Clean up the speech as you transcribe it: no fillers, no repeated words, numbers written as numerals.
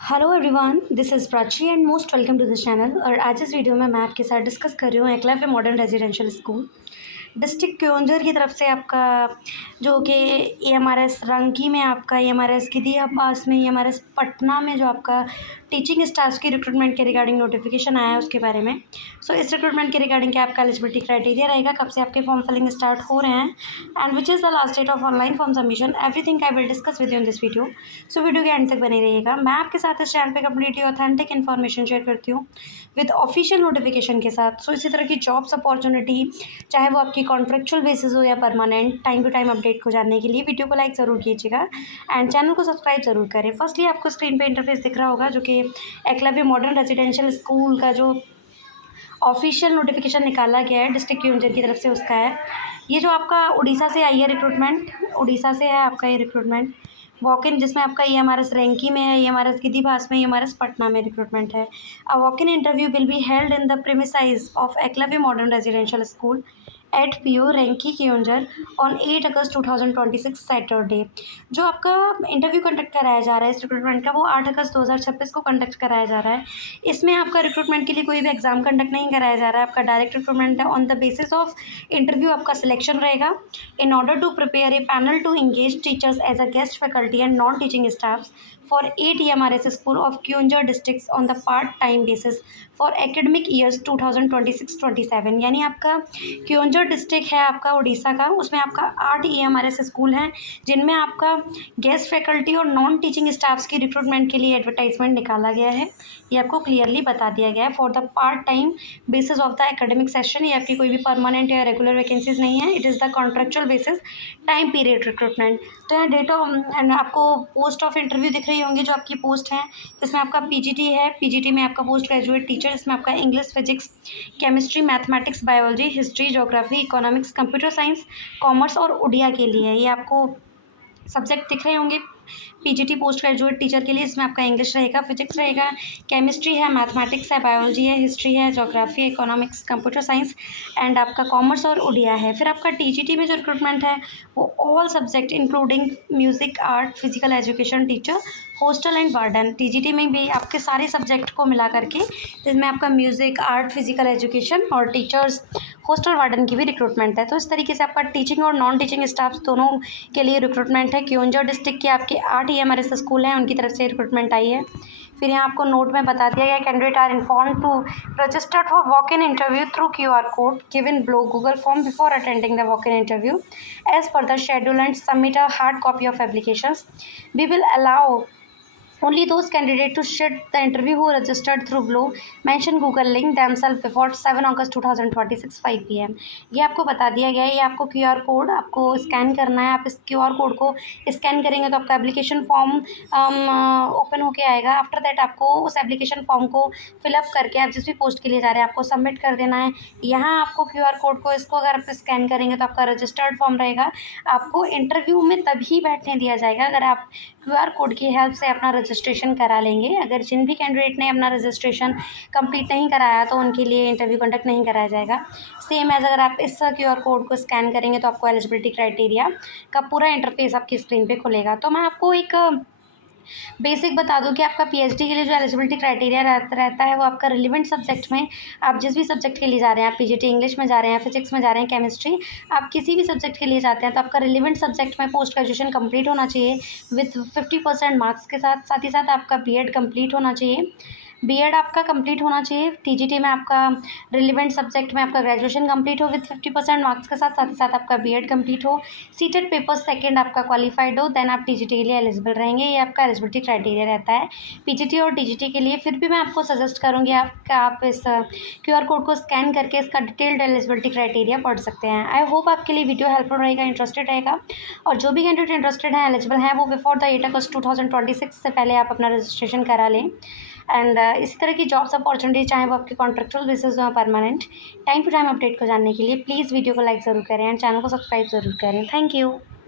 Hello everyone, this is Prachi and most welcome to this channel. और आज इस video में मैं आपके साथ डिस्कस कर रही हूँ Eklavya modern residential school district Keonjhar की तरफ से आपका जो कि EMRS रंकी में, आपका EMRS गिद्दियाबाद में, EMRS पटना में जो आपका टीचिंग स्टाफ की रिक्रूटमेंट के रिगार्डिंग नोटिफिकेशन आया है उसके बारे में। इस रिक्रूटमेंट के रिगार्डिंग क्या आपका एलिजिबिलिटी क्राइटेरिया रहेगा, कब से आपके फॉर्म फिलिंग स्टार्ट हो रहे हैं and which is the last date of online form submission, everything I will discuss with you in this video. Video के एंड तक बने रहिएगा। मैं आपके साथ इस चैनल पे कम्प्लीटली ऑथेंटिक इन्फॉर्मेशन शेयर करती हूँ विद ऑफिशियल नोटिफिकेशन के साथ। इसी तरह की जॉब्स अपॉर्चुनिटी, चाहे वो आपकी कॉन्ट्रेक्चुअल बेसिस हो या permanent, time to time update को जानने के लिए वीडियो को लाइक ज़रूर कीजिएगा एंड चैनल को सब्सक्राइब ज़रूर करें। फर्स्टली आपको स्क्रीन पे इंटरफेस दिख रहा होगा जो कि एकलव्य मॉडर्न रेजिडेंशियल स्कूल का जो ऑफिशियल नोटिफिकेशन निकाला गया है डिस्ट्रिक्ट क्योंझर की तरफ से, उसका है। ये जो आपका उड़ीसा से आई है रिक्रूटमेंट, उड़ीसा से है आपका ये रिक्रूटमेंट वॉक इन, जिसमें आपका EMRS रैंकी में है, EMRS गिद्दिबास में, EMRS पटना में रिक्रूटमेंट है। A walk in interview will be held in the premises of Eklavya modern residential school at PO रैंकी क्योंझर ऑन 8 अगस्त 2026 सैटरडे। जो आपका इंटरव्यू कंडक्ट कराया जा रहा है इस रिक्रूटमेंट का, वो 8 अगस्त 2026 को कंडक्ट कराया जा रहा है। इसमें आपका रिक्रूटमेंट के लिए कोई भी एग्जाम कंडक्ट नहीं कराया जा रहा है, आपका डायरेक्ट रिक्रूटमेंट है। On the basis of interview आपका सिलेक्शन रहेगा। In order to prepare a panel to engage teachers as a guest faculty and non teaching staff for 8 EMRS school of Kyunjhar districts on the part-time basis for academic years 2026-27। यानी आपका Keonjhar district है आपका उड़ीसा का, उसमें आपका 8 EMRS school हैं जिनमें आपका गेस्ट फैकल्टी और नॉन टीचिंग स्टाफ्स की रिक्रूटमेंट के लिए एडवर्टाइजमेंट निकाला गया है। ये आपको क्लियरली बता दिया गया है for the part time basis of the academic session. ये आपकी कोई भी परमानेंट या रेगुलर वैकेंसीज नहीं है, it is the contractual basis time period recruitment. तो यहाँ डेट ऑफ एंड आपको पोस्ट ऑफ इंटरव्यू दिख रही होंगी जो आपकी पोस्ट है, जिसमें आपका PGT है। PGT में आपका पोस्ट ग्रेजुएट टीचर, इसमें आपका English, physics, chemistry, mathematics, biology, history, geography, economics, computer science, commerce और उड़िया के लिए ये आपको सब्जेक्ट दिख रहे होंगे। PGT पोस्ट ग्रेजुएट टीचर के लिए इसमें आपका इंग्लिश रहेगा, फिजिक्स रहेगा, केमिस्ट्री है, मैथमेटिक्स है, बायोलॉजी है, हिस्ट्री है, geography, economics, computer science and आपका कॉमर्स और उड़िया है। फिर आपका TGT में जो रिक्रूटमेंट है वो all subject including music, art, physical education teacher, hostel and warden. TGT में भी आपके सारे सब्जेक्ट को मिला करके, जिसमें आपका म्यूज़िक, आर्ट, फिजिकल एजुकेशन और टीचर्स, हॉस्टल वार्डन की भी रिक्रूटमेंट है। तो इस तरीके से आपका टीचिंग और नॉन टीचिंग स्टाफ दोनों के लिए रिक्रूटमेंट है। क्योंझर डिस्ट्रिक्ट के आपके 8 EMRS स्कूल हैं, उनकी तरफ से रिक्रूटमेंट आई है। फिर यहाँ आपको नोट में बता दिया गया, candidate are inform to registered for walk in interview through QR code given below Google form before attending the walk in interview as per the schedule and submit a hard copy of applications. We will allow only those candidates to sit the interview who registered through below mention Google link themselves before 7 August 2026 5 PM। ये आपको बता दिया गया है। ये आपको QR code आपको scan करना है। आप इस QR कोड को स्कैन करेंगे तो आपका एप्लीकेशन फॉर्म ओपन होके आएगा। आफ्टर दैट आपको उस एप्लीकेशन फॉर्म को फिलअप करके आप जिस भी पोस्ट के लिए जा रहे हैं आपको सबमिट कर देना है। यहाँ आपको QR कोड को इसको अगर आप स्कैन करेंगे तो आपका रजिस्टर्ड फॉर्म रहेगा। आपको इंटरव्यू में तभी बैठने दिया जाएगा अगर आप QR कोड की हेल्प से अपना रजिस्ट्रेशन करा लेंगे। अगर जिन भी कैंडिडेट ने अपना रजिस्ट्रेशन कंप्लीट नहीं कराया तो उनके लिए इंटरव्यू कंडक्ट नहीं कराया जाएगा। सेम एज अगर आप इस QR कोड को स्कैन करेंगे तो आपको एलिजिबिलिटी क्राइटेरिया का पूरा इंटरफेस आपकी स्क्रीन पे खुलेगा। तो मैं आपको एक बेसिक बता दूं कि आपका PhD के लिए जो एलिजिबिलिटी क्राइटेरिया रहता है वो आपका रिलेवेंट सब्जेक्ट में, आप जिस भी सब्जेक्ट के लिए जा रहे हैं, आप PGT इंग्लिश में जा रहे हैं, फिजिक्स में जा रहे हैं, केमिस्ट्री, आप किसी भी सब्जेक्ट के लिए जाते हैं तो आपका रिलेवेंट सब्जेक्ट में पोस्ट ग्रेजुएशन कंप्लीट होना चाहिए विथ 50% मार्क्स के साथ। साथ ही साथ आपका B.Ed कंप्लीट होना चाहिए। B.Ed आपका कंप्लीट होना चाहिए। TGT में आपका रिलेवेंट सब्जेक्ट में आपका ग्रेजुएशन कंप्लीट हो विथ 50% मार्क्स के साथ। साथ ही साथ आपका B.Ed कंप्लीट हो, सीटेट पेपर सेकंड आपका क्वालिफाइड हो, देन आप TGT के लिए एलिजिबल रहेंगे। ये आपका एलिजिबिलिटी क्राइटेरिया रहता है PGT और TGT के लिए। फिर भी मैं आपको सजेस्ट करूँगी आप इस QR कोड को स्कैन करके इसका डिटेल्ड एलिजिबिलिटी क्राइटेरिया पढ़ सकते हैं। आई होप आपके लिए वीडियो हेल्पफुल रहेगा, इंटरेस्टेड रहेगा। और जो भी कैंडिडेट इंटरेस्टेड हैं, एलिजिबल हैं, वो बिफोर द 8 अगस्त 2026 से पहले आप अपना रजिस्ट्रेशन करा लें। एंड इसी तरह की जॉब्स अपॉर्चुनिटी, चाहे वो आपकी कॉन्ट्रेक्चुअल बेसिस हो या permanent, time to time update को जानने के लिए प्लीज़ वीडियो को लाइक ज़रूर करें एंड चैनल को सब्सक्राइब ज़रूर करें। Thank you.